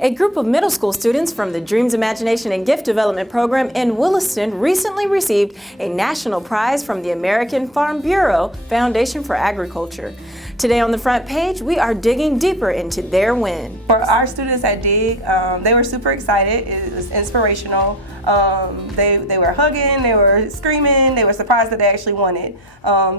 A group of middle school students from the Dreams, Imagination, and Gift Development Program in Williston recently received a national prize from the American Farm Bureau Foundation for Agriculture. Today on the front page, we are digging deeper into their win. For our students at DIG, they were super excited. It was inspirational. They were hugging, they were screaming, they were surprised that they actually won it.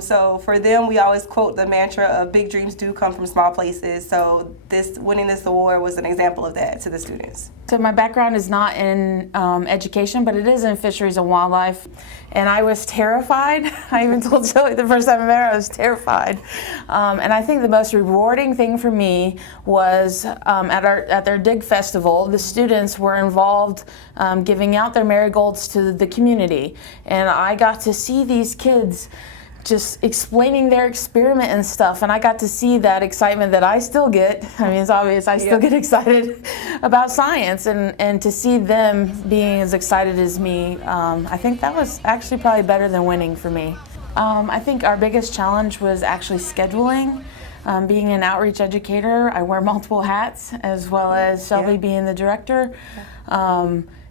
So for them, we always quote the mantra of big dreams do come from small places. So winning this award was an example of that to the students. So my background is not in education, but it is in fisheries and wildlife. And I was terrified. I even told Joey the first time I met her, I was terrified. And I think the most rewarding thing for me was at their DIG festival, the students were involved giving out their marigolds to the community. And I got to see these kids just explaining their experiment and stuff, and I got to see that excitement that I still get. I mean, it's obvious I still get excited about science, and to see them being as excited as me, I think that was actually probably better than winning for me. I think our biggest challenge was actually scheduling. Being an outreach educator, I wear multiple hats, as well as Shelby being the director.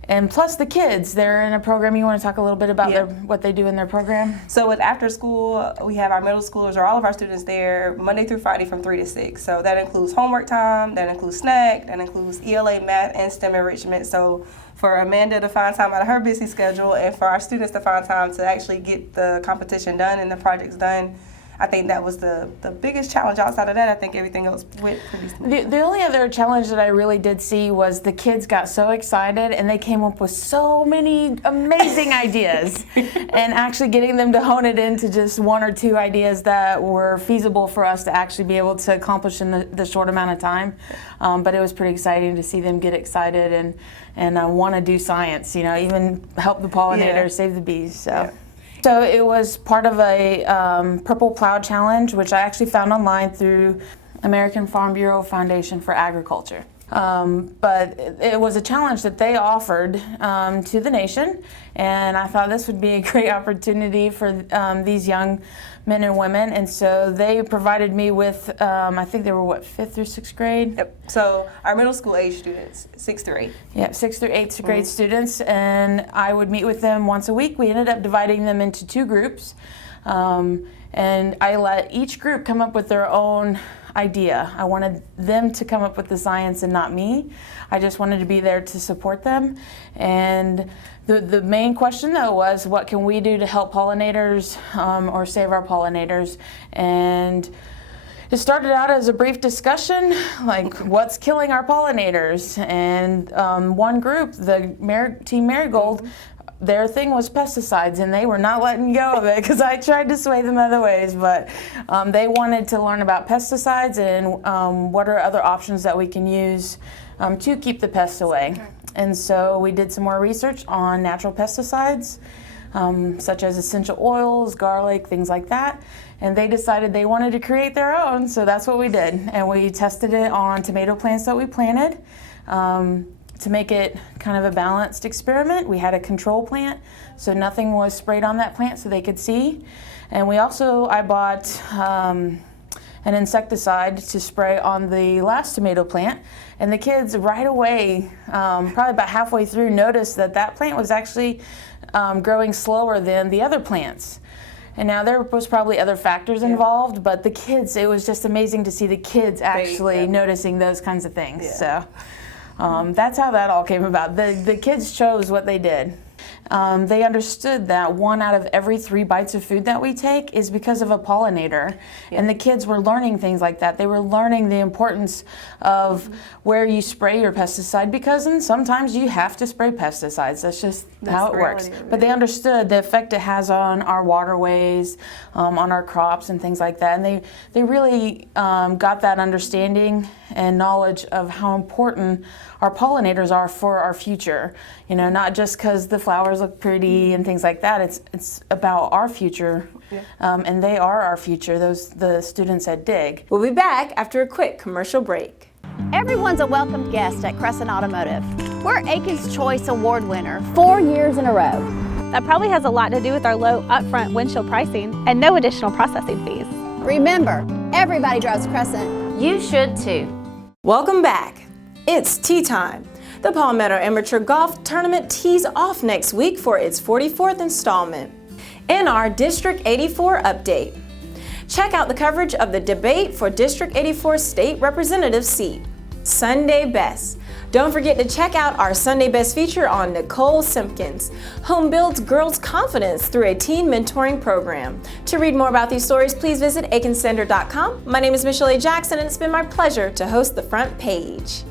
And plus the kids, they're in a program. You want to talk a little bit about what they do in their program? So with after school, we have our middle schoolers or all of our students there Monday through Friday from 3 to 6. So that includes homework time, that includes snack, that includes ELA, math, and STEM enrichment. So for Amanda to find time out of her busy schedule and for our students to find time to actually get the competition done and the projects done, I think that was the biggest challenge. Outside of that, I think everything else went pretty smooth. The only other challenge that I really did see was the kids got so excited and they came up with so many amazing ideas, and actually getting them to hone it into just one or two ideas that were feasible for us to actually be able to accomplish in the short amount of time. But it was pretty exciting to see them get excited and want to do science, you know, even help the pollinators, save the bees. So it was part of a Purple Plow Challenge, which I actually found online through American Farm Bureau Foundation for Agriculture. But it was a challenge that they offered to the nation, and I thought this would be a great opportunity for these young men and women, and so they provided me with, I think they were, 5th through 6th grade? Yep, so our middle school age students, 6th through 8th. Yeah, 6th through 8th grade students, and I would meet with them once a week. We ended up dividing them into 2 groups, and I let each group come up with their own idea. I wanted them to come up with the science and not me. I just wanted to be there to support them. And the main question though was, what can we do to help pollinators or save our pollinators? And it started out as a brief discussion, like what's killing our pollinators? And one group, the Team Marigold, their thing was pesticides, and they were not letting go of it because I tried to sway them other ways, but they wanted to learn about pesticides and what are other options that we can use to keep the pests away. And so we did some more research on natural pesticides, such as essential oils, garlic, things like that. And they decided they wanted to create their own, so that's what we did. And we tested it on tomato plants that we planted. To make it kind of a balanced experiment, we had a control plant, so nothing was sprayed on that plant so they could see. And I bought an insecticide to spray on the last tomato plant, and the kids right away, probably about halfway through, noticed that plant was actually growing slower than the other plants. And now there was probably other factors involved, but the kids, it was just amazing to see the kids actually noticing those kinds of things. So. That's how that all came about. The kids chose what they did. They understood that 1 out of every 3 bites of food that we take is because of a pollinator. And the kids were learning things like that. They were learning the importance of where you spray your pesticide, because sometimes you have to spray pesticides. That's just how it works. But they understood the effect it has on our waterways, on our crops and things like that. And they really got that understanding and knowledge of how important our pollinators are for our future. You know, not just because the flowers look pretty and things like that. It's about our future, and they are our future. The students at DIG. We'll be back after a quick commercial break. Everyone's a welcome guest at Crescent Automotive. We're Aiken's Choice Award winner 4 years in a row. That probably has a lot to do with our low upfront windshield pricing and no additional processing fees. Remember, everybody drives Crescent. You should too. Welcome back. It's tea time. The Palmetto Amateur Golf Tournament tees off next week for its 44th installment. In our District 84 update, check out the coverage of the debate for District 84 State Representative seat. Sunday Best. Don't forget to check out our Sunday Best feature on Nicole Simpkins, whom builds girls' confidence through a teen mentoring program. To read more about these stories, please visit aikenstandard.com. My name is Michelle A. Jackson, and it's been my pleasure to host the front page.